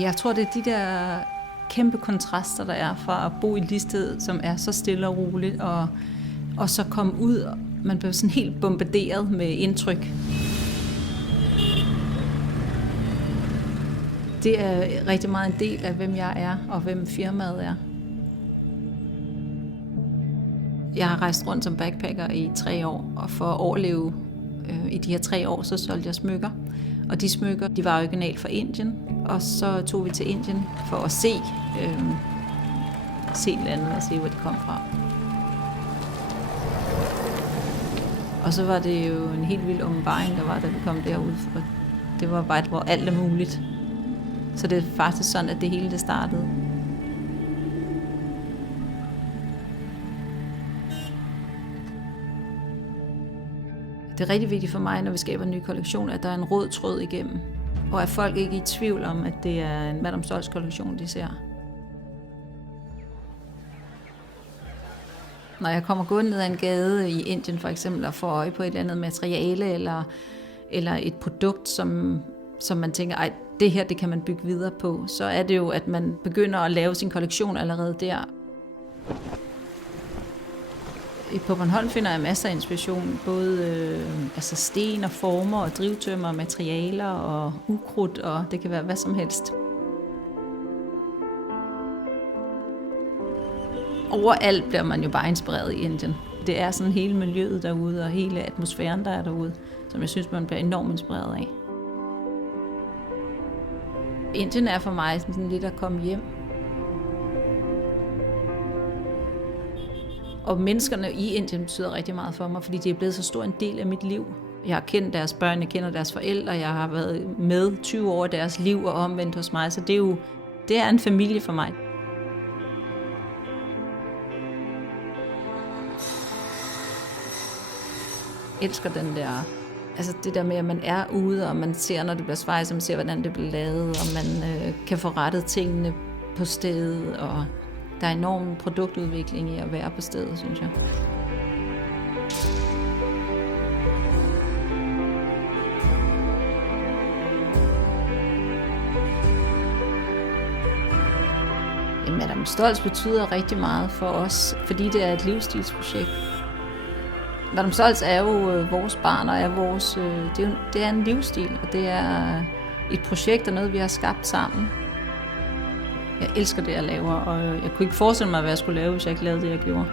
Jeg tror, det er de der kæmpe kontraster, der er fra at bo i Listed, som er så stille og roligt, og så komme ud, og man bliver sådan helt bombarderet med indtryk. Det er rigtig meget en del af, hvem jeg er, og hvem firmaet er. Jeg har rejst rundt som backpacker i 3 år, og for at overleve i de her 3 år, så solgte jeg smykker. Og de smykker, de var originalt fra Indien, og så tog vi til Indien for at se landet og se, hvor de kom fra. Og så var det jo en helt vild åbenbaring, der var, da vi kom derud, for det var bare, hvor alt er muligt. Så det er faktisk sådan, at det hele det startede. Det er rigtig vigtigt for mig, når vi skaber en ny kollektion, at der er en rød tråd igennem. Og at folk ikke er i tvivl om, at det er en Madame Stoltz kollektion, de ser. Når jeg kommer gående ned ad en gade i Indien for eksempel, og får øje på et eller andet materiale eller et produkt, som man tænker, ej, det her det kan man bygge videre på, så er det jo, at man begynder at lave sin kollektion allerede der. På Bornholm finder jeg masser af inspiration, både sten og former og drivtømmer, materialer og ukrudt, og det kan være hvad som helst. Overalt bliver man jo bare inspireret i Indien. Det er sådan hele miljøet derude og hele atmosfæren, der er derude, som jeg synes, man bliver enormt inspireret af. Indien er for mig sådan lidt at komme hjem. Og menneskerne i Indien betyder rigtig meget for mig, fordi det er blevet så stor en del af mit liv. Jeg har kendt deres børn, jeg kender deres forældre, jeg har været med 20 år af deres liv og omvendt hos mig, så det er en familie for mig. Jeg elsker den der, det der med, at man er ude, og man ser, når det bliver svejset, man ser, hvordan det bliver lavet, og man kan få rettet tingene på stedet, og der er enorm produktudvikling i at være på stedet, synes jeg. Madame Stoltz betyder rigtig meget for os, fordi det er et livsstilsprojekt. Madame Stoltz er jo vores barn, og det er en livsstil, og det er et projekt og noget, vi har skabt sammen. Jeg elsker det, jeg laver, og jeg kunne ikke forestille mig, hvad jeg skulle lave, hvis jeg ikke lavede det, jeg gjorde.